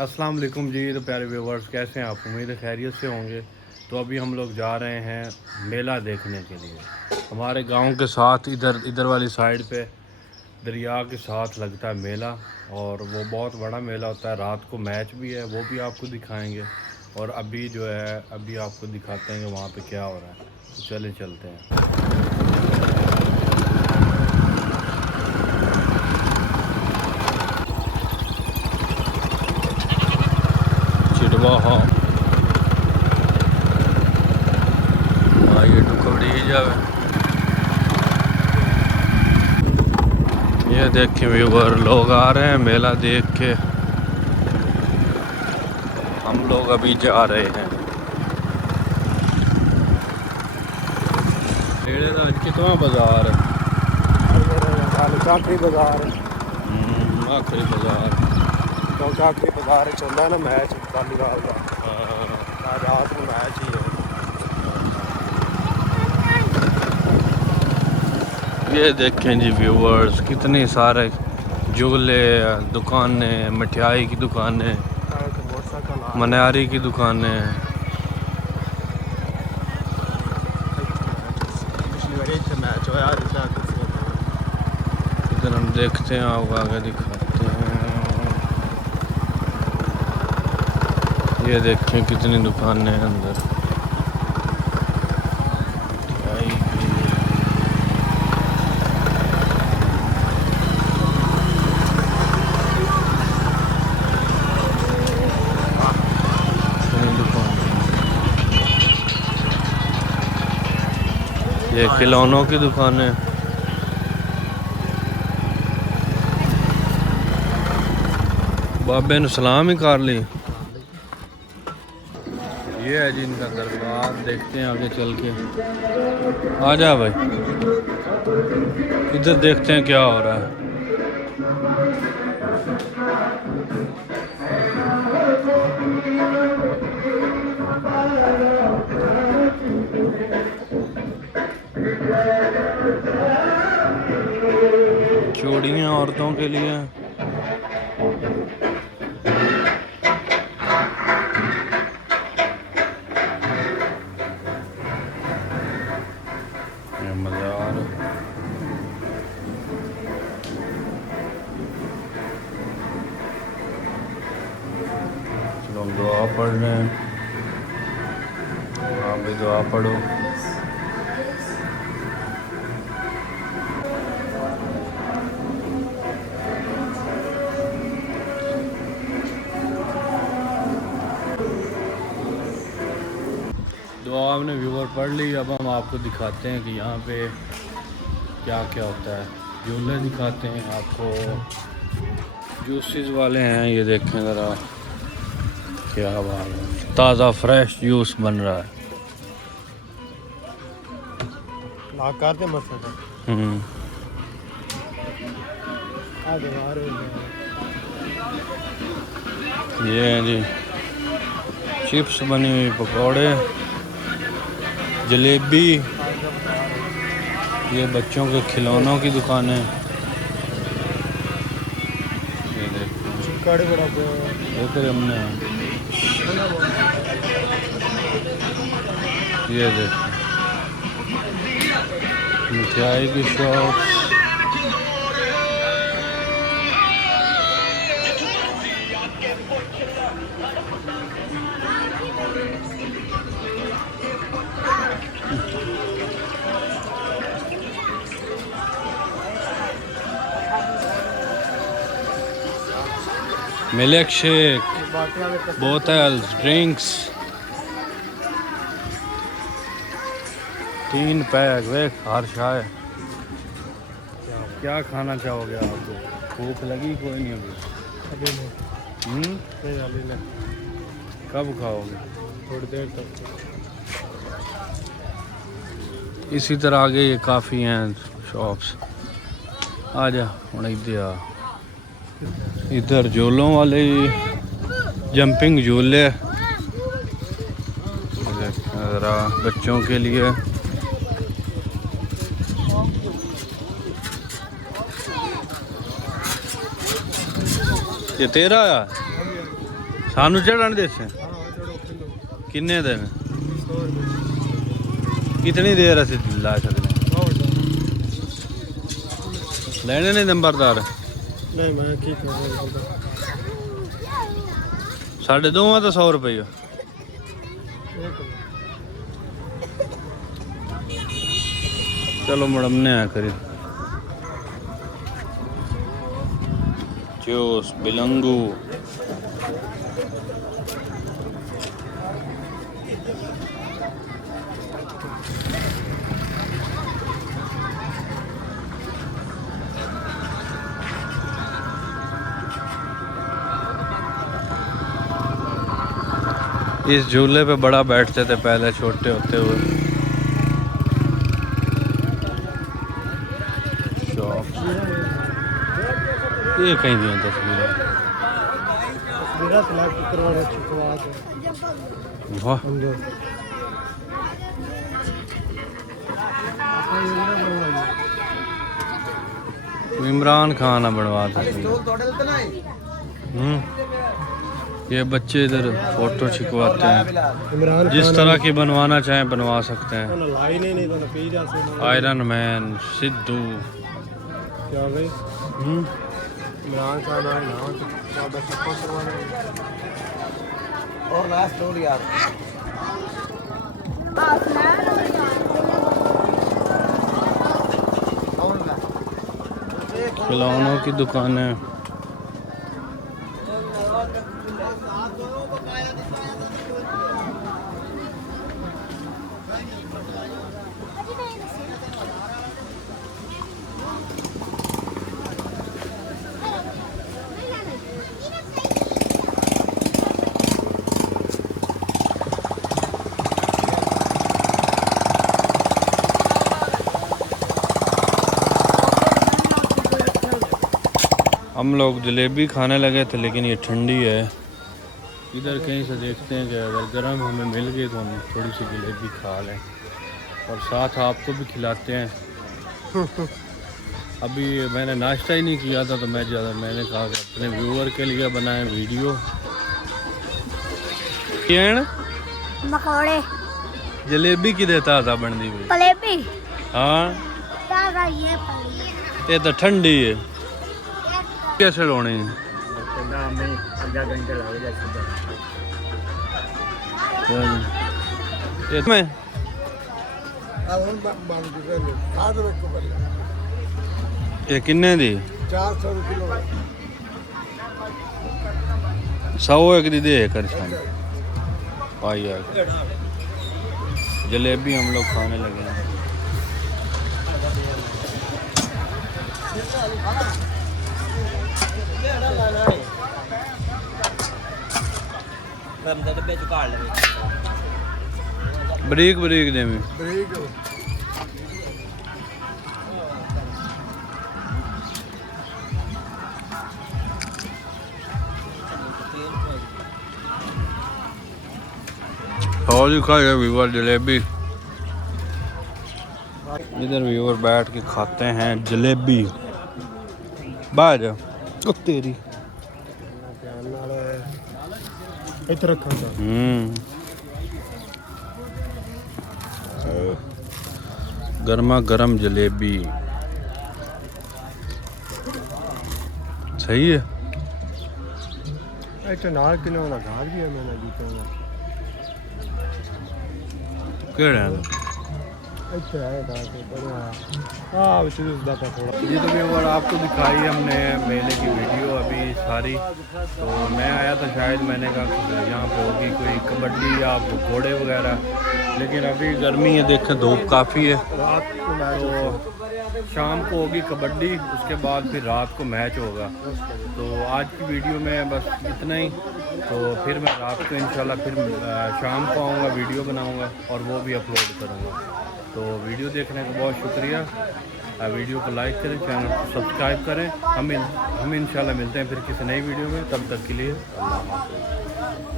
अस्सलाम वालेकुम जी। तो प्यारे व्यूवर्स, कैसे हैं आप? उम्मीद है खैरियत से होंगे। तो अभी हम लोग जा रहे हैं मेला देखने के लिए। हमारे गांव के साथ इधर वाली साइड पे दरिया के साथ लगता है मेला, और वो बहुत बड़ा मेला होता है। रात को मैच भी है, वो भी आपको दिखाएंगे। और अभी जो है अभी आपको दिखाते हैं कि वहाँ पे क्या हो रहा है। तो चले चलते हैं। चिड़वा हाँ ये टुकड़ी जावे। ये देखें व्यूवर, लोग आ रहे हैं मेला देख के। हम लोग अभी जा रहे हैं। आज कितना बाजार है? आखिरी बाजार आखिरी बाजार। क्योंकि आखिरी बाजार चल रहा है ना मैच वालीबॉल का। रात में मैच ही है। ये देखें जी व्यूवर्स, कितने सारे झूले, दुकानें, मिठाई की दुकानें, मनारी की दुकानें। मैच हो यार, इधर हम देखते हैं, आपको आगे दिखाते हैं। ये देखें कितनी दुकानें हैं अंदर। मिठाई की। कितनी दुकान। ये खिलौनों की दुकान है। बाबे ने सलाम ही कर ली। ये है जी इनका दरबार, देखते हैं आगे चल के। आ जा भाई, इधर देखते हैं क्या हो रहा है। चूड़ियाँ औरतों के लिए। ये मज़ार। चलो हम दुआ पढ़ रहे हैं। आप भी दुआ पढ़ो। दुआ आपने व्यूवर पढ़ ली। अब हम आपको दिखाते हैं कि यहाँ पे क्या क्या होता है। झूले दिखाते हैं आपको। जूसेस वाले हैं, ये देखें ज़रा, क्या बात है। ताज़ा फ्रेश जूस बन रहा है। ये हैं जी चिप्स बनी हुई, पकौड़े, जलेबी। ये बच्चों के खिलौनों की दुकान है। ये देखो हमने, ये देखो मिठाई की शॉप। मिल्क शेक, बोतल, ड्रिंक्स, 3 पैक। देख हर शाय। क्या खाना चाहोगे आपको? भूख लगी? कोई नहीं अभी। कब खाओगे? थोड़ी देर तक। इसी तरह आगे ये काफ़ी हैं शॉप्स। आ जा हुण इधर आ। इधर झूलों वाले, जंपिंग झूले ज़रा बच्चों के लिए। ये तेरा है? सानू चढ़न देसे हाँ चलो किलो किन्ने दिन 100 रुपये कितनी देर अस ला सकते लेने नहीं नंबरदार नहीं मैं की कर रहा हूँ 2.5 तो 100 रुपये चलो मड़मने आ करी जूस बिलंगू इस झूले पे बड़ा बैठते थे पहले छोटे होते हुए शॉप ये कहीं नहीं तस्वीरें मेरा सिलेक्ट करवाना चुकवा के वाह इमरान खान बनवा ये बच्चे इधर फोटो छिकवाते हैं इमरान जिस तरह की बनवाना चाहें बनवा सकते हैं लाइन ही नहीं तो पी जा से आयरन मैन सिद्धू क्या भाई इमरान खान आए ना तो ज्यादा सफर करवाना और लास्ट स्टोर यार खिलौनों की दुकान है हम लोग जलेबी खाने लगे थे लेकिन ये ठंडी है इधर कहीं से देखते हैं कि अगर गर्म हमें मिल गई तो हम थोड़ी सी जलेबी खा लें और साथ आपको भी खिलाते हैं अभी मैंने नाश्ता ही नहीं किया था तो मैंने कहा कि अपने व्यूअर के लिए बनाएं वीडियो मकोड़े जलेबी की देता था बनती हुई जलेबी हाँ ये तो ठंडी है कैसे लोने इसमें ये किन्ने दी 400 किलो 100 एक दी दे कर आई यार जलेबी हम लोग खाने लगे हैं बरीक बरीक देवी और खाएगा व्यूवर जलेबी इधर व्यूवर बैठ के खाते हैं जलेबी बाज ओ तेरी इधर रखा था गर्मा गर्म जलेबी सही है इतना नाल किलो ना घाट भी है मैंने जीता केड़ा अच्छा है बात है बढ़िया हाँ वैसे भी उसका थोड़ा जी तो व्यूवर आपको दिखाई हमने मेले की वीडियो अभी सारी तो मैं आया था शायद मैंने कहा यहाँ पे होगी कोई कबड्डी या घोड़े वगैरह लेकिन अभी गर्मी है देखें धूप काफ़ी है रात को मैच तो शाम को होगी कबड्डी उसके बाद फिर रात को मैच होगा तो आज की वीडियो में बस इतना ही तो फिर मैं रात को इंशाल्लाह फिर शाम को आऊँगा वीडियो बनाऊँगा और वो भी अपलोड करूँगा तो वीडियो देखने का बहुत शुक्रिया वीडियो को लाइक करें चैनल को सब्सक्राइब करें हम इंशाल्लाह मिलते हैं फिर किसी नई वीडियो में तब तक के लिए अल्लाह हाफ़िज़।